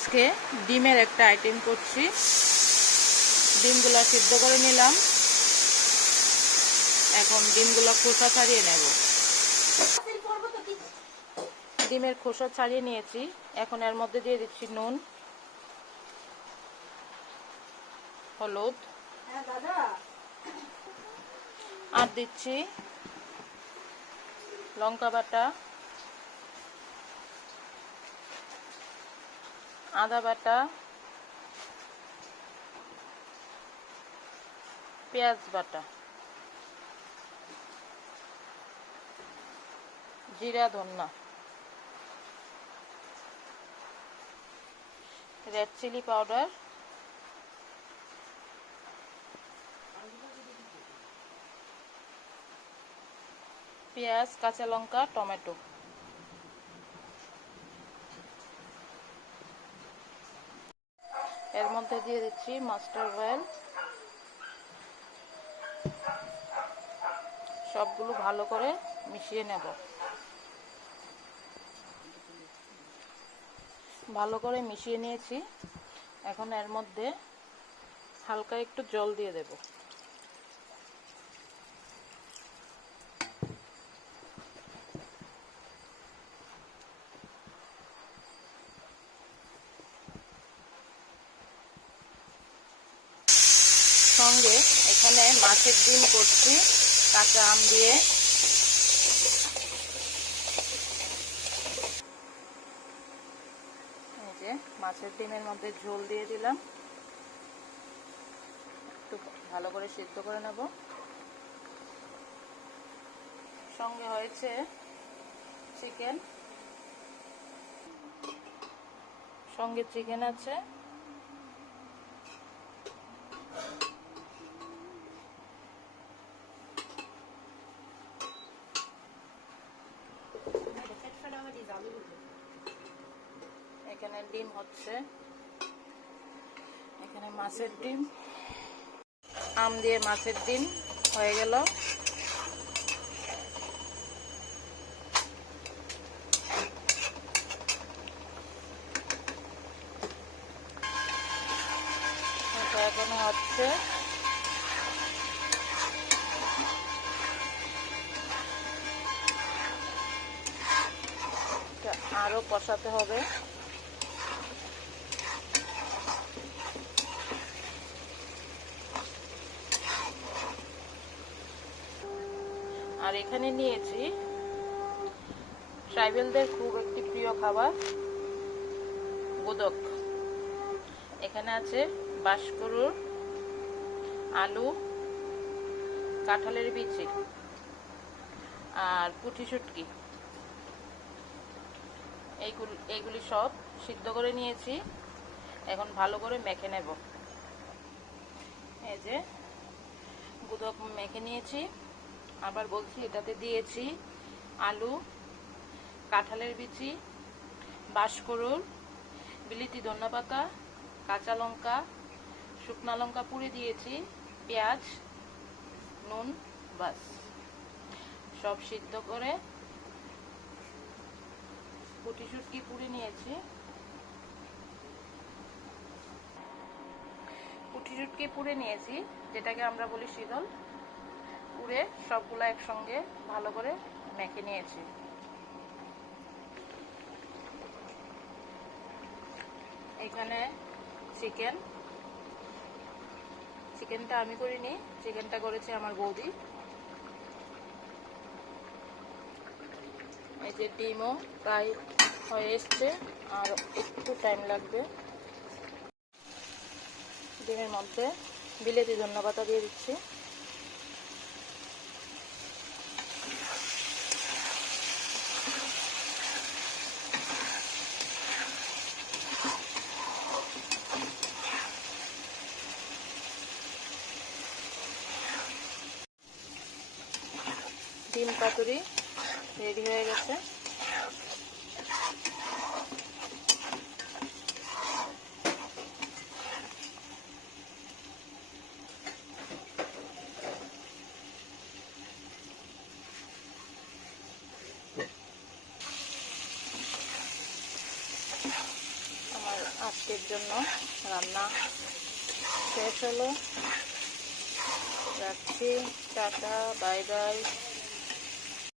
আজকে ডিমের একটা আইটেম করছি। ডিমগুলো সিদ্ধ করে নিলাম, এখন ডিমগুলো খোসা ছাড়িয়ে নেব। ডিমের খোসা ছাড়িয়ে নিয়েছি, এখন এর মধ্যে দিয়ে দিচ্ছি নুন, হলুদ, আর দিচ্ছি লঙ্কা বাটা, আদা বাটা, পেঁয়াজ বাটা, জিরা ধনিয়া, রেড চিলি পাউডার, পেঁয়াজ, কাঁচা লঙ্কা, টমেটো। এর মধ্যে দিয়ে দিচ্ছি মাস্টার্ড অয়েল। সবগুলো ভালো করে মিশিয়ে নেব। ভালো করে মিশিয়ে নিয়েছি, এখন এর মধ্যে হালকা একটু জল দিয়ে দেব। সঙ্গে এখানে মাছের ডিম করছি কাঁচা আম দিয়ে। এই যে মাছের ডিমের মধ্যে ঝোল দিয়ে দিলাম, একটু ভালো করে সিদ্ধ করে নেব। সঙ্গে হয়েছে চিকেন, সঙ্গে চিকেন আছে, এখানে ডিম হচ্ছে, এখানে মাছের ডিম, আম দিয়ে মাছের ডিম হয়ে গেল। এখনো হচ্ছে, আরো কষাতে হবে। আর এখানে নিয়েছি ট্রাইবেলদের খুব একটি প্রিয় খাবার গোদক। এখানে আছে বাঁশকুড়ুর, আলু, কাঁঠালের বিচি আর পুঁটি শুটকি। এইগুলি সব সিদ্ধ করে নিয়েছি, এখন ভালো করে মেখে নেব। এই যে গোদক মেখে নিয়েছি, আবার বলছি এটাতে দিয়েছি আলু, কাঁঠালের বিচি, বাঁশকুড়ুল, বিলিতি ধনেপাতা, কাঁচা লঙ্কা, শুকনা লঙ্কা পুড়ে দিয়েছি, পেঁয়াজ, নুন, বাস। সব সিদ্ধ করে পুঁটি শুটকি পুড়ে নিয়েছি। পুঁটি শুটকি পুড়ে নিয়েছি, যেটাকে আমরা বলি শীতল, পুড়ে সবগুলো একসঙ্গে ভালো করে মেখে নিয়েছি। এখানে চিকেনটা আমি করিনি, চিকেনটা করেছে আমার বৌদি। এই যে ডিমও প্রায় হয়ে এসছে, আর একটু টাইম লাগবে। ডিমের মধ্যে বিলেতি ধনেপাতা দিয়ে দিচ্ছি। ডিম পাতুরি রেডি হয়ে গেছে। আজকের জন্য রান্না শেষ হলো। রাখছি, টাটা, বাই বাই।